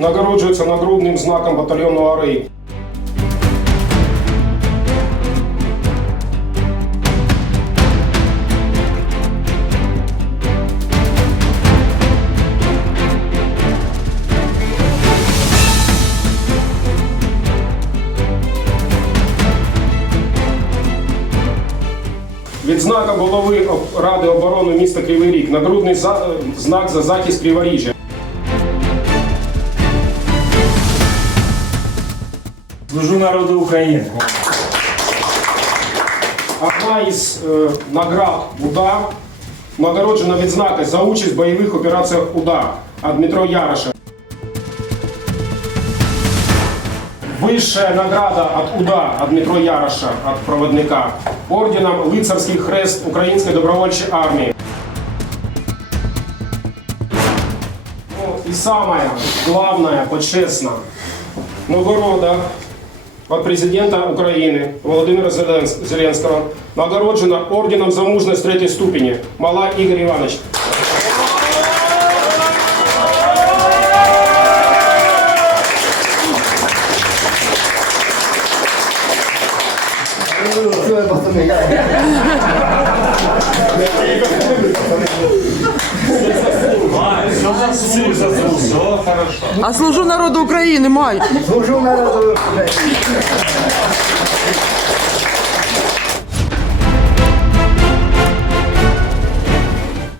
Нагороджується нагрудним знаком батальйону АРЕЙ. Відзнака голови Ради оборони міста Кривий Ріг. Нагрудний е, знак за захист Криворіжжя. Служу народу України. Одна із е, наград УДА нагороджена відзнака за участь в бойових операціях УДА від Дмитро Яроша. Вища награда від УДА від Дмитро Яроша від проводника орденом Лицарський хрест Української добровольчої армії. Ну, и самое главное, почестно, нагорода от президента України Володимира Зеленс- Зеленського нагороджена орденом за мужність третьої ступені Мала Ігор Іванович. Всі заслужили. Все А служу народу України май. Служу народу.